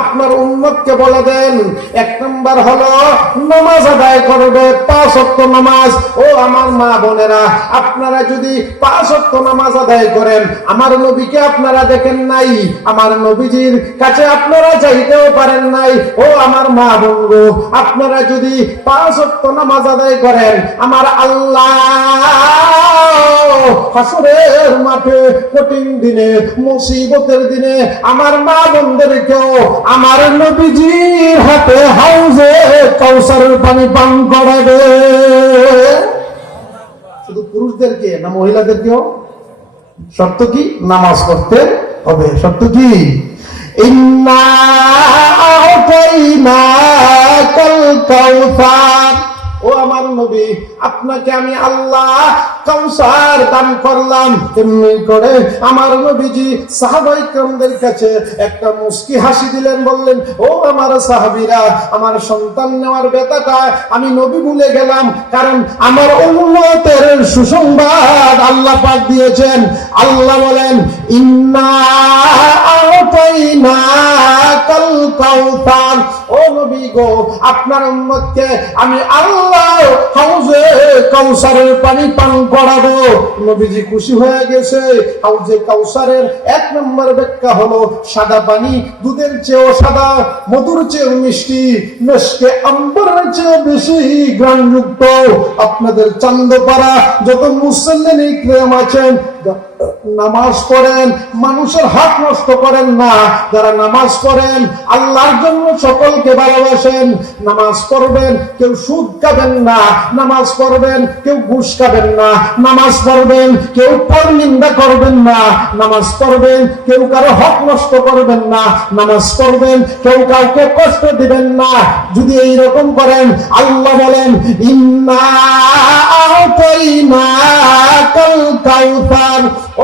আপনার উম্মতকে বলে দেন। এক নম্বর হলো, নামাজ আদায় করবে নামাজ। ও আমার মা বোনেরা, আপনারা যদি নামাজ আদায় করেন, আমার নবীকে আপনারা দেখেন নাই, আমার নবীজির কাছে আপনারা চাইতেও পারেন নাই। ও আমার মা বোন গো, আপনারা যদি পাঁচ নামাজ আদায় করেন, আমার আল্লাহ মাঠে কঠিন দিনে, মুসিবতের দিনে, আমার মা বোনদেরকেও আমার নবীজির হাতে হাউজে কৌসারের পানি পান করাবে শুধু পুরুষদেরকে না মহিলাদেরকেও শর্ত কি? নামাজ পড়তে হবে। শর্ত কি? ইন্না কাল কাউসার ও আমার নবী, আপনাকে আমি আল্লাহ দান করলাম। করে আমার নবীজি কাছে একটা মুস্কি হাসি দিলেন, বললেন, ও আমার সাহাবিরা, আমার সন্তান নেওয়ার বেতাটা আমি নবী ভুলে গেলাম, কারণ আমার উন্নতের সুসংবাদ আল্লাহ পাক দিয়েছেন। আল্লাহ বলেন, ইন্না পানি পান করাবো। নবীজি খুশি হয়ে গেছে। হাউজে কাউসারের এক নম্বর ব্যাখ্যা হলো, সাদা পানি দুধের চেয়েও সাদা, মধুর চেয়েও মিষ্টি, মেশকে আম্বরের চেয়ে বেশি গ্রাণযুক্ত আপনাদের চান্দপাড়া, যত ইকরাম আছেন নামাজ পড়েন, মানুষের হাত নষ্ট করেন না। যারা নামাজ পড়েন, আল্লাহর জন্য সকলকে ভালোবাসেন। নামাজ পড়বেন, কেউ সুদ খাবেন না। নামাজ পড়বেন, কেউ ঘুষ খাবেন না। নামাজ পড়বেন, কেউ পর নিন্দা করবেন না। নামাজ পড়বেন, কেউ কারও হক নষ্ট করবেন না। নামাজ পড়বেন, কেউ কাউকে কষ্ট দিবেন না। যদি এই রকম করেন, আল্লাহ বলেন, ইন্না আতাইনা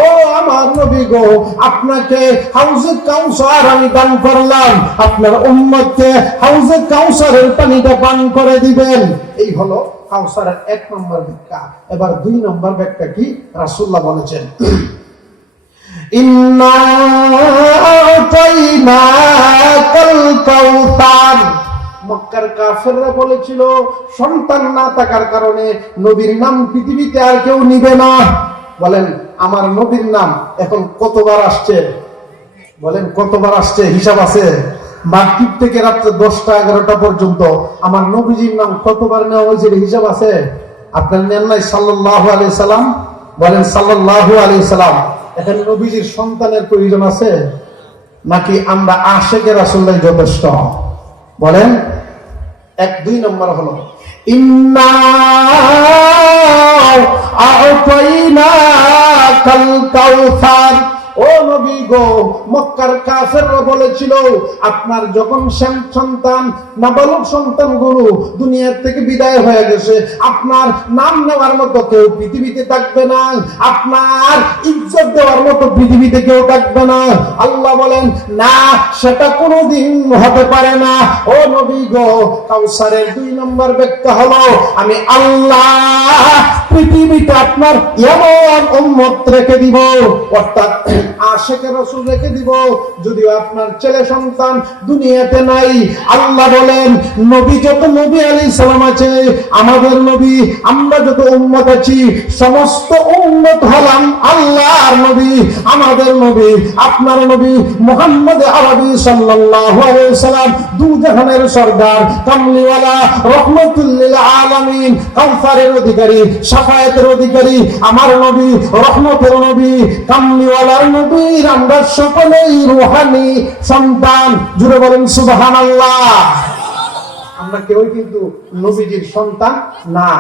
ও আমার নবী গো, আপনাকে হাউজে আমি দান করলাম। আপনার উম্মতকে হাউজে পানিটা পান করে দিবেন। এই হলো এক নম্বর ব্যাখ্যা এবার দুই নম্বর কি? রাসূলুল্লাহ বলেছেন মক্কার কাফেররা বলেছিল, সন্তান না থাকার কারণে নবীর নাম পৃথিবীতে আর কেউ নিবে না। বলেন আমার নবীর নাম এখন কতবার আসছে? বলেন, কতবার আসছে? হিসাব আছে? মাগরিব থেকে রাত্রে দশটা, এগারোটা পর্যন্ত আমার নবীজির নাম কতবার নেওয়া হয়েছে হিসাব আছে? আপনার নেন নাই সাল্লাহ আলি সাল্লাম? বলেন সাল্লাহ আলি সাল্লাম। এখানে নবীজির সন্তানের প্রয়োজন আছে? নাকি আমরা আশেকের আসলে যথেষ্ট? বলেন, এক, দুই নম্বর হলো ইন্না আতাইনা কাল কাউসার ও নবী গো, মক্কার কাফেররা বলেছিল, আপনার যখন সন- সন্তান, নাবালক সন্তানগুলো দুনিয়ার থেকে বিদায় হয়ে গেছে, আপনার নাম নেওয়ার মতো কেউ পৃথিবীতে থাকবে না, আপনার ইজ্জত দেওয়ার মতো পৃথিবীতে কেউ থাকবে না। আল্লাহ বলেন, না, সেটা কোনোদিন হতে পারে না। ও নবী গো, কাউসারের দুই নম্বর ব্যাখ্যা হলো, আমি আল্লাহ পৃথিবীতে আপনার এমন উম্মত রেখে দিব। অর্থাৎ আশেকের রসুল রেখে দিব। যদিও আপনার ছেলে সন্তান দুনিয়াতে নাই, আল্লাহ বলেন, নবী যত নবী আলী সালাম আছে, আমাদের নবী, আমরা যত আছি, সমস্ত হলাম নবী, আমাদের নবী, আপনার নবী মোহাম্মদ আরবি সরদার কামলিওয়ালা রহমতুল্লিল অধিকারী, সাফায়াতের অধিকারী, আমার নবী, রহমতের নবী কামলিওয়ালার নবীর আমরা সকলেই রুহানি, সন্তান। জুড়ে বলেন, সুবহানাল্লাহ। আমরা কেউই কিন্তু নবীজির সন্তান না।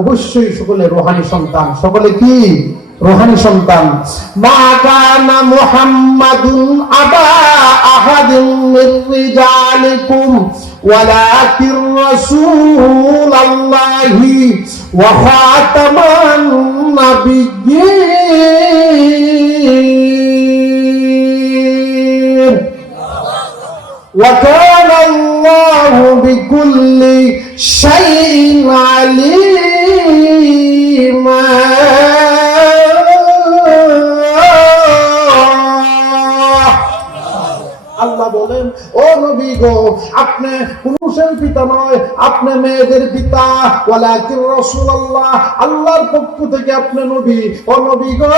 অবশ্যই সকলে রোহানি সন্তান। সকলে কি? রোহানি সন্তান। মা কানা মুহাম্মাদুন আবা আহাদিন মির রিজালিকুম ওয়ালাকিন রাসূলুল্লাহি ওয়া খাতামান নাবিয়্যিন। وكان الله بكل شيء عليما আল্লাহ বলেন ও নবী গো আপনি পুরুষের পিতা নয় আপনি মেয়েদের পিতা, ওয়ালাকিন রাসূলুল্লাহ, আল্লাহর পক্ষ থেকে আপনি নবী। ও নবী গো,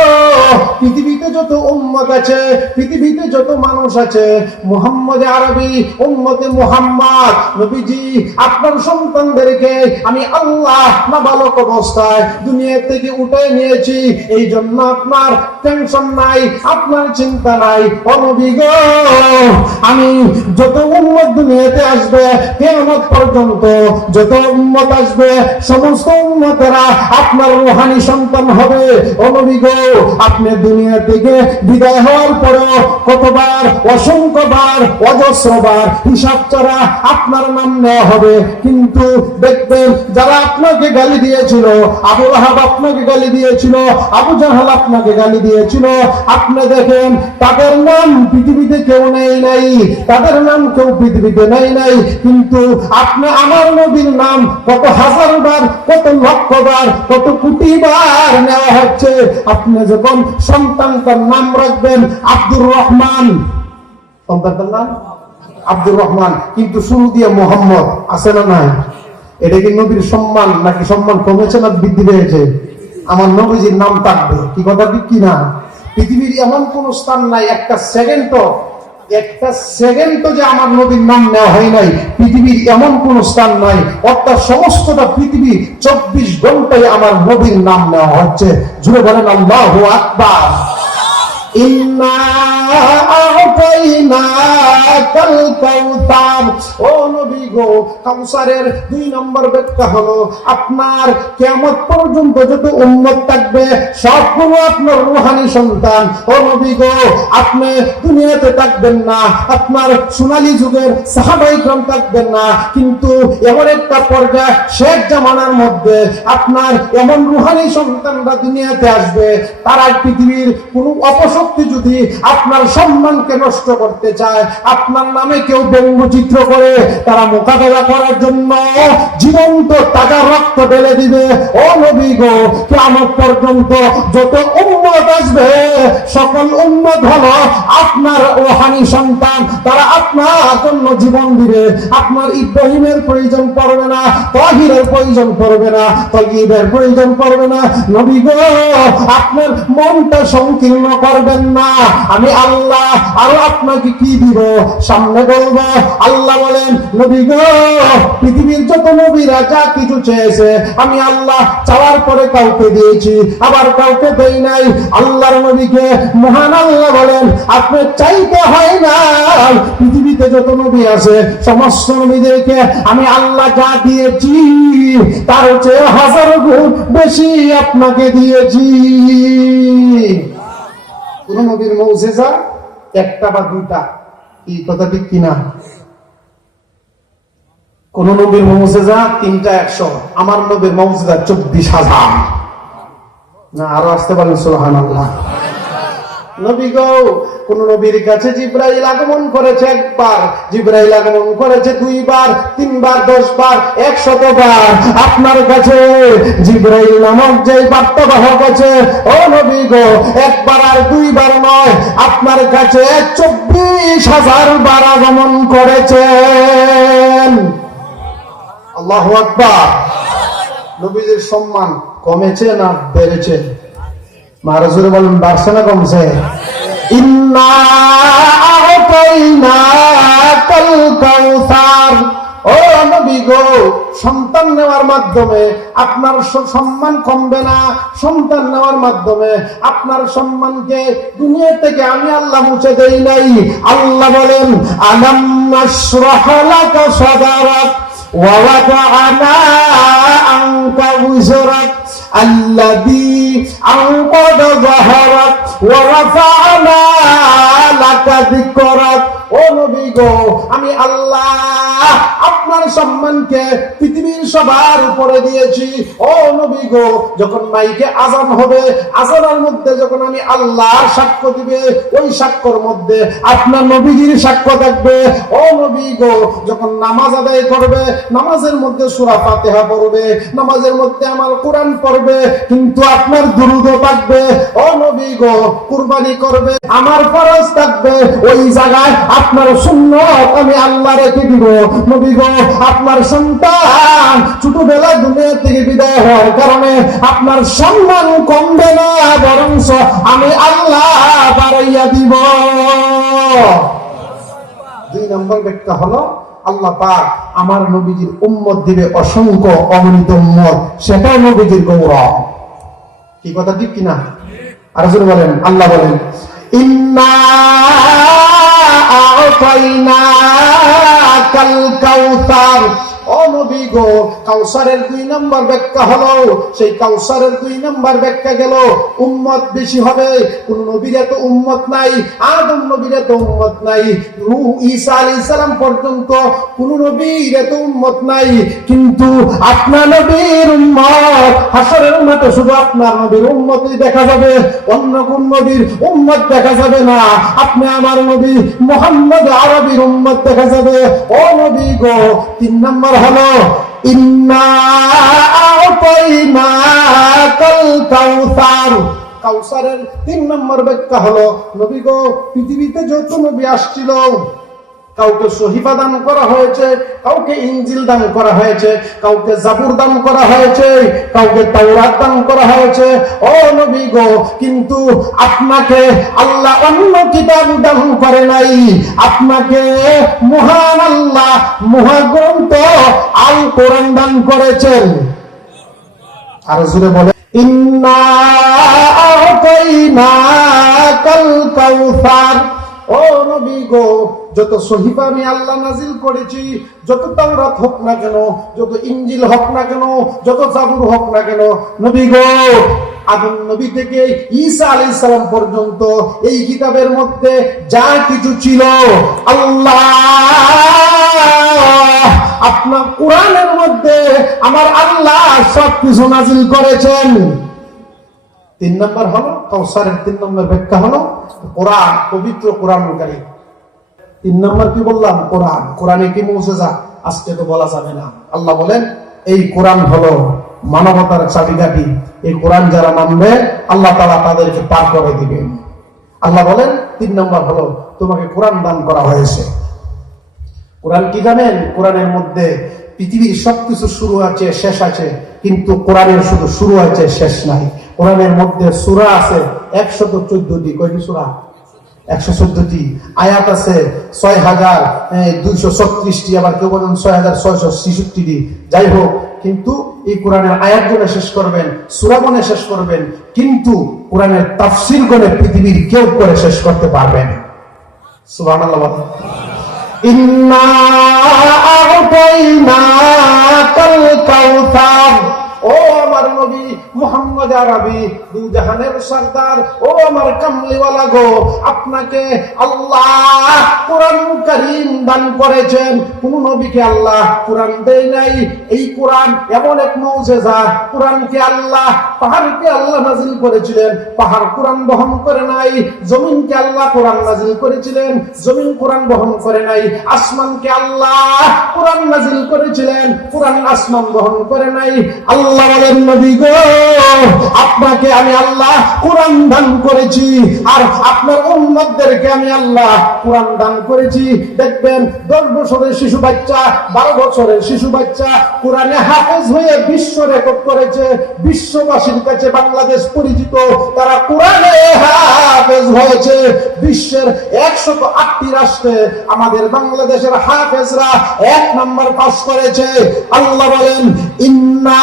পৃথিবীতে যত উম্মত আছে, পৃথিবীতে যত মানুষ আছে, মুহাম্মদ আরবি, উম্মতে মুহাম্মদ, নবীজি, আপনার সন্তানদেরকে আমি আল্লাহ নাবালক অবস্থায় দুনিয়া থেকে উঠে নিয়েছি। এই জন্য আপনার টেনশন নাই, আপনার চিন্তা নাই। অনবিগ আমি যত উন্মত দুনিয়াতে আসবে পর্যন্ত যত উন্মত আসবে, সমস্ত উন্মতেরা আপনার রোহানি সন্তান হবে। অনবিগ আপনি দুনিয়া থেকে বিদায় হওয়ার পরেও কতবার অসংখ্যবার, অজস্রবার হিসাব ছাড়া আপনার নাম নেওয়া হবে। কিন্তু দেখবেন, যারা আপনাকে গালি দিয়েছিল, আবু আহাব আপনাকে গালি দিয়েছিল, আবু জাহাল আপনাকে গালি দিয়েছিল, আপনি দেখেন, তাদের নাম পৃথিবীতে কেউ নেই নাই, তাদের নাম কেউ পৃথিবীতে নেই নাই। কিন্তু আপনি আমার নবীর নাম কত হাজার বার, কত লক্ষ বার, কত কোটি বার নেওয়া হচ্ছে। আপনি যখন সন্তানটার নাম রাখবেন, আব্দুর রহমান। সন্তানটার নাম? আব্দুর রহমান। কিন্তু শুরু দিয়ে মোহাম্মদ, আছে না নাই? এটা কি নবীর সম্মান, নাকি সম্মান কমেছে না বৃদ্ধি পেয়েছে? আমার নবীজির নাম থাকবে। কি কথা, ঠিক কি না পৃথিবীর এমন কোন স্থান নাই, একটা সেকেন্ড একটা সেকেন্ড তো যে আমার নবীর নাম নেওয়া হয় নাই, পৃথিবীর এমন কোন স্থান নাই, অর্থাৎ সমস্তটা পৃথিবী চব্বিশ ঘন্টায় আমার নবীর নাম নেওয়া হচ্ছে। জুড়ে বলেন, আল্লাহ আকবার। আপনার কিয়ামত পর্যন্ত যত উম্মত থাকবে, সবগুলো আপনার রূহানি সন্তান। ও নবী গো, আপনি দুনিয়াতে থাকবেন না, আপনার সোনালী যুগের সাহাবাই ক্রম থাকবেন না, কিন্তু এমন একটা পর্যায়ে শেখ জামানার মধ্যে আপনার এমন রুহানি সন্তানরা দুনিয়াতে আসবে, তারা পৃথিবীর কোনো অপশক্তি যদি আপনার সম্মানকে নষ্ট করতে চায়, আপনার নামে কেউ ব্যঙ্গচিত্র করে, তারা মোকাবেলা করার জন্য জীবন্ত তাজা রক্ত ঢেলে দিবে। ও নবী গো কেমন পর্যন্ত যত উন্মত আসবে, সকল উন্মত হলো আপনার রোহানি সন্তান। তারা আপনার জন্য জীবন দিবে। আপনার ইব্রাহিমের প্রয়োজন পড়বে না, তাহিরের প্রয়োজন পড়বে না তগিবের প্রয়োজন পড়বে না। নবী গো, আপনার মনটা সংকীর্ণ করবেন না, আমি আল্লাহ আরও আপনাকে কি দিব? সামনে বলব, আল্লাহ বলেন, নবী গো, পৃথিবীর যত নবীরা যা কিছু চেয়েছে, আমি আল্লাহ চাওয়ার পরে কাউকে দিয়েছি, আবার কাউকে দেই নাই। আল্লাহর নবীকে মহান আল্লাহ বলেন, আপনি চাইতে হয় না, পৃথিবীতে যত নবী আছে, সমস্ত নবীদেরকে আমি আল্লাহ যা দিয়েছি, তার চেয়ে হাজার গুণ বেশি আপনাকে দিয়েছি। নবীর মৌজেজা একটা বা দুইটা। এই কথা ঠিক কিনা? কোন নবীর মৌজেজা তিনটা একশো। আমার নবীর মৌসেজা চব্বিশ হাজার। না, আরও আসতে পারেন সোহান আল্লাহ নবী গো কোন নবীর কাছে জিব্রাইল আগমন করেছে একবার, জিব্রাইল আগমন করেছে দুইবার, তিনবার দশ বার একশত বার আপনার কাছে জিব্রাইল নামক যে বার্তাবাহক আছে, ও নবী গো, একবার আর দুইবার নয়, আপনার কাছে চব্বিশ হাজার বার আগমন করেছেন। আল্লাহ আকবার। নবীদের সম্মান কমেছে না বেড়েছে? মহারাজুরে বলেন, বাড়ছে না কমছে? ইন্না ও নবী গো, সন্তান নেওয়ার মাধ্যমে আপনার সম্মান কমবে না। সন্তান নেওয়ার মাধ্যমে আপনার সম্মানকে দুনিয়া থেকে আমি আল্লাহ মুছে দেই নাই। আল্লাহ বলেন, আলাম নাশরাহালাকা সাদারাত ওয়া ওয়াদানা আনকা উজরাত আল্লাযী আনকাদ যাহারাত। ورفعنا لك ذكرك ও নবী গো আমি আল্লাহ আপনার সম্মানকে পৃথিবীর সবার উপরে দিয়েছি। ও নবী গো, যখন মাইকে আজান হবে আজানের মধ্যে যখন আমি আল্লাহ সাক্ষ্য দিবে, ওই সাক্ষ্যর মধ্যে আপনার নবীজির সাক্ষ্য থাকবে। ও নবী গো, যখন নামাজ আদায় করবে, নামাজের মধ্যে সূরা পড়বে, নামাজের মধ্যে আমার কোরআন পড়বে, কিন্তু আপনার দুরুদ থাকবে। ও নবী গো, কুরবানি করবে, আমার ফরজ থাকবে, ওই জায়গায় আপনার সুন্নত আমি আল্লাহ রেখে দিব। নবী গো, আপনার সন্তান ছোটবেলায় দুনিয়া থেকে বিদায় হওয়ার কারণে আপনার সম্মান কমবে না বরং আমি আল্লাহ বাড়াইয়া দিব। দুই নম্বর ব্যাখ্যা হলো আল্লাহ পাক আমার নবীজির উম্মত দিবে অসংখ্য অগণিত উম্মত, সেটাও নবীজির গৌরব। কি কথা ঠিক কিনা? আর যদি বলেন, আল্লাহ বলেন, ইন্না কাউসার। ও নবী গো, কাউসারের দুই নম্বর ব্যাখ্যা হলো, সেই কাউসারের দুই নম্বর ব্যাখ্যা গেল, উম্মত বেশি হবে, কোন নবীর এত উম্মত নাই, আদম নবীর এত উম্মত নাই নূহ ঈসা পর্যন্ত কোন নবীর এত উম্মত নাই, কিন্তু আপনার নবীর উম্মত, হাসরের মাঠে শুধু আপনার নবীর উম্মতই দেখা যাবে, অন্য কোন নবীর উম্মত দেখা যাবে না, আপনি আমার নবী মোহাম্মদ আরবির উম্মত দেখা যাবে ও নবী গো, তিন নম্বর হলো, ইন্না কাউসারের তিন নম্বর ব্যাখ্যা হলো, নবী গো, পৃথিবীতে যত নবী আসছিল কাউকে সহিফা দান করা হয়েছে, কাউকে ইঞ্জিল দান করা হয়েছে, কাউকে জাবুর দান করা হয়েছে, কাউকে তাওরাত দান করা হয়েছে। ও নবী গো, কিন্তু আপনাকে আল্লাহ অন্য কিতাব দান করে নাই। আপনাকে মহান আল্লাহ, মহাগ্রন্থ আল কোরআন দান করেছেন। আর জুড়ে বলে, ইন্না আ'তাইনাকাল কাউসার। ও নবী গো যত সহিফা আমি আল্লাহ নাজিল করেছি, যত তাওরাত হোক না কেন, যত ইঞ্জিল হোক না কেন, যত জাবুর হোক না কেন, নবী গো, আদম নবী থেকে ঈসা আলাইহিস সালাম পর্যন্ত এই কিতাবের মধ্যে যা কিছু ছিল, আল্লাহ আপনার কোরআনের মধ্যে আমার আল্লাহ সব কিছু নাজিল করেছেন। তিন নম্বর হলো, কাউসারের তিন নম্বর ব্যাখ্যা হলো, কোরআন, পবিত্র কোরআন কারী তিন নম্বর কি বললাম? কোরআন। কোরআনে কি মৌসেজা? আজকে তো বলা যাবে না। আল্লাহ বলেন, এই কোরআন হলো মানবতার চাবিকাঠি। এই কোরআন যারা মানবে, আল্লাহ তালা তাদেরকে পার করে দিবেন আল্লাহ বলেন, তিন নম্বর হলো, তোমাকে কোরআন দান করা হয়েছে। কোরআন কি জানেন? কোরআনের মধ্যে পৃথিবীর সবকিছু শুরু আছে, শেষ আছে, কিন্তু কোরআনের শুধু শুরু আছে, শেষ নাই। কোরআনের মধ্যে সুরা আছে, একশত চোদ্দটি কয়টি সুরা? একশো চোদ্দটি আয়াত আছে ছয় হাজার দুইশো ছত্রিশটি, আবার কেউ বলেন ছয় হাজার ছয়শো যাই হোক, কিন্তু এই কোরআনের শেষ করবেন সুরা গুনে শেষ করবেন, কিন্তু কোরআনের পৃথিবীর কেউ করে শেষ করতে পারবেন বলেন। ইন্না ও আমার নবী মুহাম্মদ আরবি দু জাহানের সরদার। ও আমার কামলিওয়ালা গো, আপনাকে আল্লাহ কোরআন কারীম দান করেছেন। কোন নবীকে আল্লাহ কোরআন দেয় নাই। এই কোরআন এমন এক মৌজেজা, কোরআনকে আল্লাহ, পাহাড়কে আল্লাহ নাজিল করেছিলেন। পাহাড় কোরআন বহন করে নাই, জমিনকে আল্লাহ কোরআন নাজিল করেছিলেন। জমিন কোরআন বহন করে নাই, আসমানকে আল্লাহ কোরআন নাজিল করেছিলেন। কোরআন আসমান বহন করে নাই। আল্লাহ বলেন, নবী গো, আপনাকে আমি আল্লাহ কোরআন দান করেছি আর আপনার উম্মতদেরকে আমি আল্লাহ কোরআন দান করেছি। দেখবেন, দশ বছরের শিশু বাচ্চা, বারো বছরের শিশু বাচ্চা কোরআনে হাফেজ হয়ে বিশ্ব রেকর্ড করেছে। বিশ্ববাসীর কাছে বাংলাদেশ পরিচিত, তারা কোরআনে হাফেজ হয়েছে। বিশ্বের একশত আটটি রাষ্ট্রে আমাদের বাংলাদেশের হাফেজরা এক নম্বর পাস করেছে। আল্লাহ বলেন, ইন্না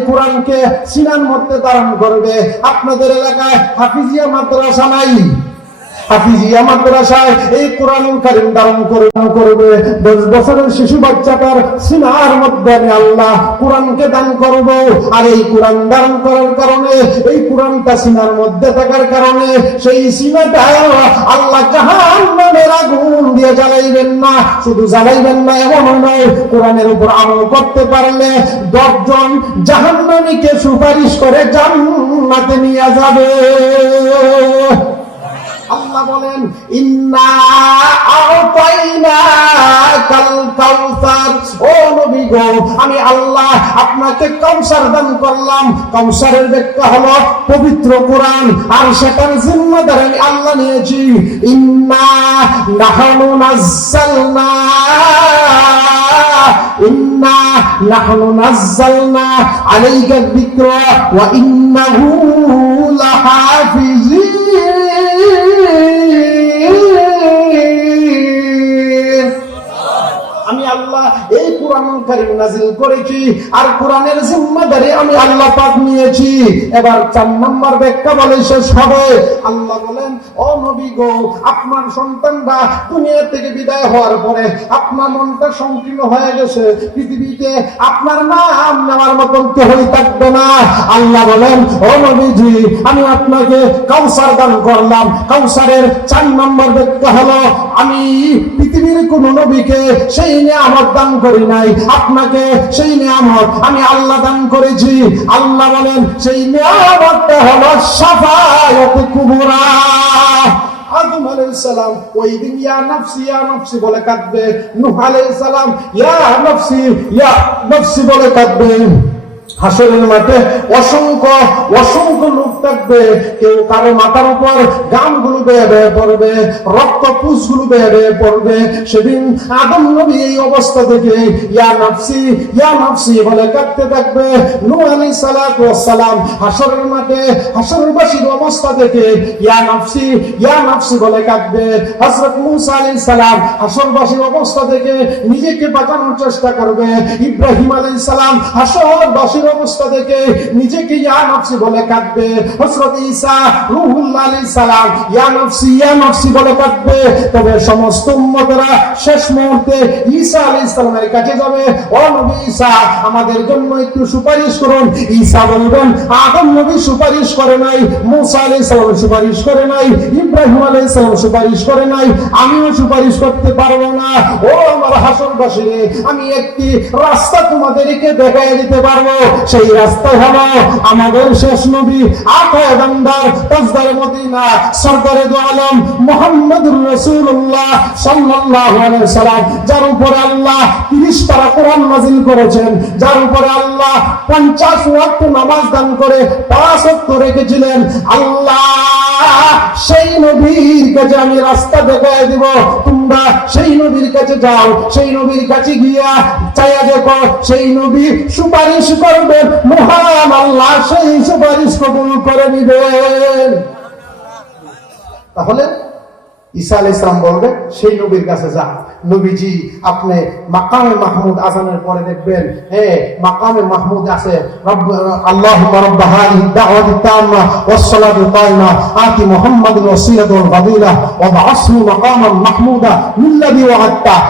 কোরআনকে সিনার মধ্যে ধারণ করবে। আপনাদের এলাকায় হাফিজিয়া মাদ্রাসা নাই। হাফিজিয়া মাদ্রাসায় এই কোরআন কারিম করে করবে। দশ বছরের শিশু বাচ্চাটার সিনার মধ্যে আমি আল্লাহ কোরআনকে দান করব। আর এই কোরআন ধারণ করার কারণে, এই কোরআনটা সিনার মধ্যে থাকার কারণে, সেই সিনাটা আল্লাহ জাহান্নামের আগুন দিয়ে জ্বালাইবেন না। শুধু জ্বালাইবেন না, এমন নয়, কোরআনের উপর আমল করতে পারলে দশজন জাহান্নামীকে সুপারিশ করে জান্নাতে নিয়ে যাবে। আল্লাহ বলেন আমি আল্লাহ আপনাকে কাউসার দান করলাম। কাউসারের ব্যাখ্যা হলো পবিত্র কোরআন, আর সেটার জিম্মাদার আমি আল্লাহ নিয়েছি। ইন্না নাহনু নাজ্জালনা। ইন্না নাহনু আমি আল্লাহ এই কোরআন কারিম নাজিল করেছি আর কোরআনের জিম্মাদারি আমি আল্লাহ পাক নিয়েছি। এবার চার নম্বর ব্যাখ্যা বলে শেষ হবে। আল্লাহ বলেন, ও নবী গো, আপনার সন্তানরা দুনিয়া থেকে বিদায় হওয়ার পরে আপনার মনটা সংকীর্ণ হয়ে গেছে। পৃথিবীতে আপনার নাম নেওয়ার মতন কেউই থাকবে না। আল্লাহ বলেন, ও নবীজি, আমি আপনাকে কাউসার দান করলাম। কাউসারের চার নম্বর ব্যাখ্যা হলো, আমি পৃথিবীর কোন নবীকে সেই নিয়ে আমার দান করি নাই, আপনাকে সেই নিয়ামত আমি আল্লাহ দান করেছি। আল্লাহ বলেন, সেই নিয়ামতটা হলো সাফায়াত কুবরা। আদম আলাইহিস সালাম ওই দিন ইয়া নফসি ইয়া নফসি বলে কাঁদবে। নূহ আলাইহিস সালাম, ইয়া নফসি ইয়া নফসি বলে কাঁদবে। হাসরের মাঠে অসংখ্য অসংখ্য লোক থাকবে। কেউ কারও মাথার উপর গামগুলো বেয়ে বেয়ে পড়বে, রক্ত পুষগুলো বেয়ে বেয়ে পড়বে। সেদিন আদম নবী এই অবস্থা থেকে ইয়া নাফসি ইয়া নাফসি বলে কাঁদতে থাকবে। নূহ আলাইহিস সালাতু সালাম হাসরের মাঠে হাসরবাসীর অবস্থা থেকে ইয়া নাফসি ইয়া নাফসি বলে কাঁদবে। হযরত মূসা আলাইহিস সালাম হাসরবাসীর অবস্থা থেকে নিজেকে বাঁচানোর চেষ্টা করবে। ইব্রাহিম আলাইহিস সালাম হাসরবাসীর অবস্থা থেকে নিজেকে ইয়া নাফসি বলে কাঁদবে। হযরত ঈসা রূহুল্লাহ আলাইহিস সালাম ইয়া নাফসি ইয়া নাফসি বলে কাঁদবে। তবে সমস্ত উম্মতেরা শেষ মুহূর্তে ঈসা আলাইহিস সালামের কাছে যাবে। ও নবী ঈসা আমাদের জন্য একটু সুপারিশ করুন। ঈসা বলবেন আদম নবী সুপারিশ করে নাই মুসা আলাইহিস সালাম সুপারিশ করে নাই ইব্রাহিম আলাইহিস সালাম সুপারিশ করে নাই আমিও সুপারিশ করতে পারব না। ও আমার হাসরবাসী রে, আমি একটি রাস্তা তোমাদেরকে দেখাই দিতে পারব। সেই রাস্তা হলো আমাদের শেষ নবী আকায় বান্দার তাজদারে মদিনা দু আলম মুহাম্মদুর সাল্লাল্লাহু আলাইহি সাল্লাম যার উপরে আল্লাহ 30 পারা কোরআন নাযিল করেছেন, যার উপরে আল্লাহ 50 ওয়াক্ত নামাজ দান করে পাঁচ ওয়াক্ত রেখেছিলেন। আল্লাহ সেই নবীর কাছে আমি রাস্তা দেখায় দিব তোমরা সেই নবীর কাছে যাও, সেই নবীর কাছে গিয়া চাইয়া দেখো, সেই নবী সুপারিশ করবেন মহান আল্লাহ সেই সুপারিশ কবুল করে নিবেন। তাহলে ঈসা আল ইসলাম বলবে, সেই নবীর কাছে যা। নবীজি আপনি মাকামে মাহমুদ আজানের পরে দেখবেন হ্যাঁ মাকামে মাহমুদ আছে আল্লাহ আতি মোহাম্মদ ফাদিলা ওয়া বা'আসহু মাকামান মাহমুদা মিল্লাযী ওয়া'আদতা।